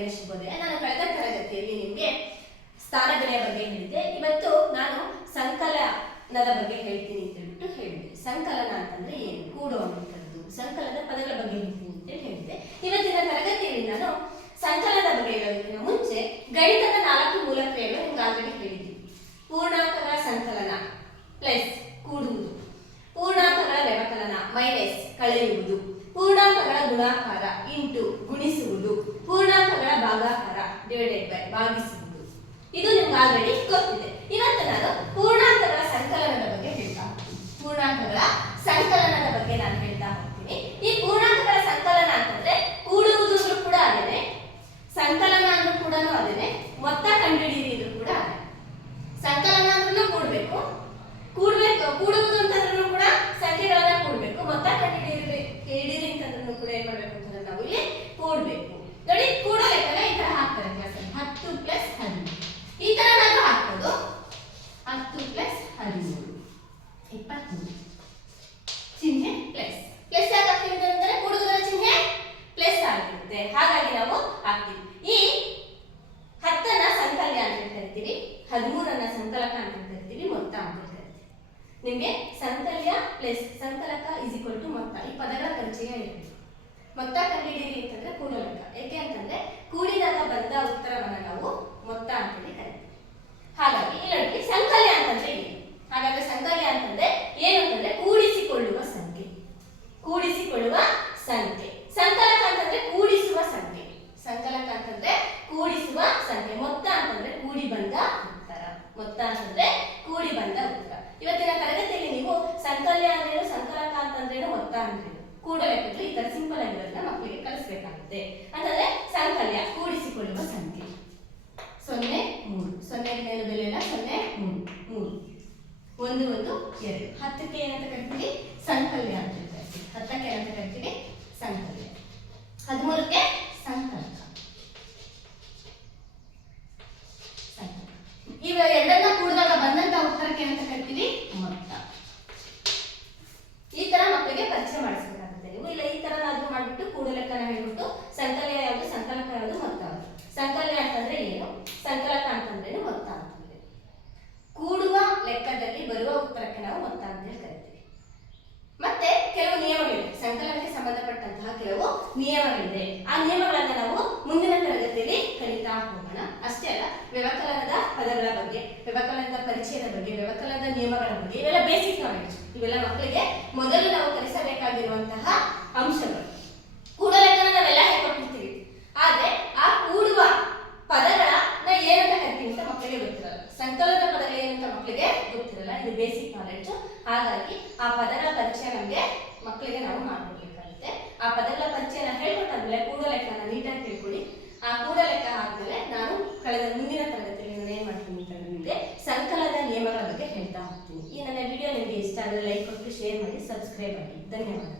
ಬೆಳಗಿನ ಶುಭೋದಯ. ನಾನು ಕಳೆದ ತರಗತಿಯಲ್ಲಿ ನಿಮಗೆ ಸ್ಥಾನಗಳೆಯ ಬಗ್ಗೆ ಹೇಳಿದ್ದೆ. ಇವತ್ತು ನಾನು ಸಂಕಲನದ ಬಗ್ಗೆ ಹೇಳ್ತೀನಿ ಅಂತ ಹೇಳ್ಬಿಟ್ಟು ಹೇಳಿದೆ. ಸಂಕಲನ ಅಂತಂದ್ರೆ ಏನು, ಕೂಡುವಂಥದ್ದು, ಸಂಕಲನದ ಪದಗಳ ಬಗ್ಗೆ ಹೇಳ್ತೀನಿ ಅಂತ ಹೇಳಿದ್ದೆ. ಇವತ್ತಿನ ತರಗತಿಯಲ್ಲಿ ನಾನು ಸಂಕಲನದ ಬಗ್ಗೆ ಹೇಳೋದಕ್ಕಿಂತ ಮುಂಚೆ ಗಣಿತದ 4 ಮೂಲ ಕ್ರಿಯೆಗಳು ನಿಮ್ಗೆ ಆಲ್ರೆಡಿ ಹೇಳಿದ್ದೀನಿ. ಪೂರ್ಣಾಂಕಗಳ ಸಂಕಲನ ಪ್ಲಸ್ ಕೂಡುವುದು, ಪೂರ್ಣಾಂಕಗಳ ವ್ಯವಕಲನ ಮೈನಸ್ ಕಳೆಯುವುದು, ಪೂರ್ಣಾಂಕಗಳ ಗುಣಾಕಾರ ಇಂಟು ಗುಣಿಸುವುದು, ಪೂರ್ಣಾಂಕಗಳ ಭಾಗಾಕಾರ ಡಿವೈಡೆಡ್ ಬೈ ಭಾಗಿಸುವುದು. ಇದು ನಿಮ್ಗೆ ಆಲ್ರೆಡಿ ಗೊತ್ತಿದೆ. ಇವತ್ತು ನಾನು ಪೂರ್ಣಾಂಕಗಳ ಸಂಕಲನದ ಬಗ್ಗೆ ಹೇಳ್ತಾ ಹೋಗ್ತೀನಿ. ಪೂರ್ಣಾಂಕಗಳ ಸಂಕಲನದ ಬಗ್ಗೆ ನಾನು ಹೇಳ್ತಾ ಹೋಗ್ತೀನಿ. ಈ ಪೂರ್ಣಾಂಕಗಳ ಸಂಕಲನ ಅಂತಂದ್ರೆ ಕೂಡುವುದು ಕೂಡ ಅದೇನೆ, ಸಂಕಲನ ಅಂದ್ರೂ ಕೂಡ ಅದೇನೆ, ಮೊತ್ತ ಕಂಡುಹಿಡಿಯಿದ್ರು ಕೂಡ ಅದೇ. ಸಂಕಲನ ಅಂದ್ರೂ ಕೂಡಬೇಕು, ಕೂಡುವುದು ಅಂತಂದ್ರೂ ಕೂಡ ಸಂಖ್ಯೆಗಳನ್ನ ಕೂಡಬೇಕು, ಮೊತ್ತ ಕಂಡುಹಿಡಿಯಿರಿ ಅಂತಂದ್ರೂ ಕೂಡ ಏನ್ ಮಾಡ್ಬೇಕು ಅಂತಂದ್ರೆ ನಾವು ಇಲ್ಲಿ ಕೂಡಬೇಕು. ನೋಡಿ ಕೂಡೋ ಲೆಕ್ಕನ ಈ ತರ ಹಾಕ್ತಾರೆ ಕ್ಲಾಸಲ್ಲಿ 10 + 13 ಈ ತರ ನಾವು ಹಾಕೋದು. 10 + 13 23 ಚಿಹ್ನೆ ಪ್ಲಸ್ ಪ್ಲಸ್ ಯಾಕೆ ಹಾಕ್ತೀವಿ ಅಂತಂದ್ರೆ ಕೂಡುವುದರ ಚಿಹ್ನೆ ಪ್ಲಸ್ ಆಗಿರುತ್ತೆ, ಹಾಗಾಗಿ ನಾವು ಹಾಕ್ತೀವಿ. ಈ 10ನ್ನ ಸಂಕಲ್ಯ ಅಂತ ಕರಿತೀವಿ, 13ನ್ನ ಸಂಕಲಕ ಅಂತ ಕರಿತೀವಿ, ಮೊತ್ತ ಅಂತ ಕರಿತೀವಿ. ನಿಮಗೆ ಸಂಕಲ್ಯ ಪ್ಲಸ್ ಸಂಕಲಕ = ಮೊತ್ತ ಈ ಪದಗಳ ಪರಿಚಯ ಇರಬೇಕು. ಮೊತ್ತ ಕಂಡುಹಿಡಿಯಿರಿ ಅಂತಂದ್ರೆ ಕೂಡೋ ಲೆಕ್ಕ. ಯಾಕೆ ಅಂತಂದ್ರೆ ಕೂಡಿದಾಗ ಬಂದ ಉತ್ತರವನ್ನ ನಾವು ಮೊತ್ತ ಅಂತೇಳಿ ಕರಿತೀವಿ. ಹಾಗಾಗಿ ಇಲ್ಲಿ ಸಂಕಲ್ಯ ಅಂತಂದ್ರೆ ಏನು? ಹಾಗಾದ್ರೆ ಸಂಕಲ್ಯ ಅಂತಂದ್ರೆ ಏನು ಅಂತಂದ್ರೆ ಕೂಡಿಸಿಕೊಳ್ಳುವ ಸಂಖ್ಯೆ, ಕೂಡಿಸಿಕೊಳ್ಳುವ ಸಂಖ್ಯೆ. ಸಂಕಲಕ ಅಂತಂದ್ರೆ ಕೂಡಿಸುವ ಸಂಖ್ಯೆ, ಸಂಕಲಕ ಅಂತಂದ್ರೆ ಕೂಡಿಸುವ ಸಂಖ್ಯೆ. ಮೊತ್ತ ಅಂತಂದ್ರೆ ಕೂಡಿ ಬಂದ ಉತ್ತರ, ಮೊತ್ತ ಅಂತಂದ್ರೆ ಕೂಡಿ ಬಂದ ಉತ್ತರ. ಇವತ್ತಿನ ತರಗತಿಯಲ್ಲಿ ನೀವು ಸಂಕಲ್ಯ ಅಂದ್ರೇನು, ಸಂಕಲಕ ಅಂತಂದ್ರೇನು, ಮೊತ್ತ ಅಂದ್ರೇನು, ಕೂಡೋ ಲೆಕ್ಕಗಳು ಈ ತರ ಸಿಂಪಲ್ ಆಗಿರೋದನ್ನ ಮಕ್ಕಳಿಗೆ ಕಲಿಸಬೇಕಾಗುತ್ತೆ. ಅಂತಂದ್ರೆ ಸಂಕಲ್ಯ ಕೂಡಿಸಿಕೊಳ್ಳುವ ಸಂಖ್ಯೆ 0 3 0 ಮೇಲೆ ಬೆಲೆ ಇಲ್ಲ, 0 3 3 1 1 2. 10ಕ್ಕೆ ಏನಂತ ಕರಿತೀವಿ, ಸಂಕಲ್ಯ ಅಂತ ಕರಿತೀವಿ. 10ಕ್ಕೆ ಏನಂತ ಕರಿತೀವಿ, ಸಂಕಲ್ಯ. 13ಕ್ಕೆ ಸಂಕಲಕ. ಇವ ಎರಡನ್ನ ಕೂಡಿದಾಗ ಬಂದಂತ ಉತ್ತರಕ್ಕೆ ಏನಂತ ಕರಿತೀವಿ, ಮೊತ್ತ. ಈ ತರ ಮಕ್ಕಳಿಗೆ ಪರಿಚಯ ಮಾಡಿಸಬೇಕಾಗುತ್ತೆ ನೀವು. ಇಲ್ಲ ಈ ತರ ಆದ್ರೂ ಮಾಡ್ಬಿಟ್ಟು ಕೂಡೋ ಲೆಕ್ಕನ ಹೇಳ್ಬಿಟ್ಟು ಸಂಕಲ್ಯ ಯಾವುದು, ಸಂಕಲಕ ಯಾವುದು, ಮೊತ್ತ ಯಾವುದು. ಸಂಕಲ್ಯ ಅಂತಂದ್ರೆ ಏನು, ಸಂಕಲಕ ಅಂತಂದ್ರೇನು, ಮೊತ್ತ ಅಂತಂದ್ರೆ ಕೂಡುವ ಲೆಕ್ಕದಲ್ಲಿ ಬರುವ ಉತ್ತರಕ್ಕೆ ನಾವು ಮೊತ್ತ ಅಂತ ಕರಿತೀವಿ. ಮತ್ತೆ ಕೆಲವು ನಿಯಮಗಳಿವೆ, ಸಂಕಲನಕ್ಕೆ ಸಂಬಂಧಪಟ್ಟಂತಹ ಕೆಲವು ನಿಯಮಗಳಿದೆ. ಆ ನಿಯಮಗಳನ್ನ ನಾವು ಮುಂದಿನ ತರಗತಿಯಲ್ಲಿ ಕಲಿತಾ ಹೋಗೋಣ. ಅಷ್ಟೇ ಅಲ್ಲ, ವ್ಯವಕಲನದ ಪದಗಳ ಬಗ್ಗೆ, ವ್ಯವಕಲನದ ಪರಿಚಯದ ಬಗ್ಗೆ, ವ್ಯವಕಲನದ ನಿಯಮಗಳ ಬಗ್ಗೆ, ಇವೆಲ್ಲ ಬೇಸಿಕ್ ನಾಲೆಡ್ಜ್. ಇವೆಲ್ಲ ಮಕ್ಕಳಿಗೆ ಮೊದಲು ನಾವು ಕಲಿಸಬೇಕಾಗಿರುವಂತಹ ಅಂಶಗಳು. ಕೂಡೋ ಲೆಕ್ಕನ ನಾವೆಲ್ಲ ಹೇಳ್ಕೊಟ್ಟಿರ್ತೀವಿ, ಆದ್ರೆ ಆ ಕೂಡುವ ಪದಗಳನ್ನ ಏನಂತ ಕರಿತೀವಿ ಅಂತ ಮಕ್ಕಳಿಗೆ ಗೊತ್ತಿರಲ್ಲ. ಸಂಕಲನದ ಪದಗಳು ಏನಂತ ಮಕ್ಕಳಿಗೆ ಗೊತ್ತಿರಲ್ಲ. ಇದು ಬೇಸಿಕ್ ನಾಲೆಡ್ಜ್. ಹಾಗಾಗಿ ಆ ಪದಗಳ ಪರಿಚಯ ನಮಗೆ ಮಕ್ಕಳಿಗೆ ನಾವು ಮಾಡ್ಕೊಡ್ಬೇಕಾಗುತ್ತೆ. ಆ ಪದಗಳ ಪರಿಚಯನ ಹೇಳ್ಕೊಟ್ಟಾದ್ಮೇಲೆ ಕೂಡೋ ಲೆಕ್ಕನ ನೀಟಾಗಿ ತಿಳ್ಕೊಳ್ಳಿ. ಆ ಕೂಡೋ ಲೆಕ್ಕ ಆದ್ಮೇಲೆ ನಾನು ಮುಂದಿನ ತರಗತಿಯಲ್ಲಿ ನಾನು ಏನ್ ಮಾಡ್ತೀನಿ ಅಂತ ನಿಮಗೆ ಸಂಕಲನದ ನಿಯಮಗಳ ಬಗ್ಗೆ ಹೇಳ್ತಾ ಹೋಗ್ತೀನಿ. ಈ ನನ್ನ ವಿಡಿಯೋ ನಿಮಗೆ ಇಷ್ಟ ಆದರೆ ಲೈಕ್ ಕೊಟ್ಟು ಶೇರ್ ಮಾಡಿ, ಸಬ್ಸ್ಕ್ರೈಬ್ ಆಗಿ. ಧನ್ಯವಾದ.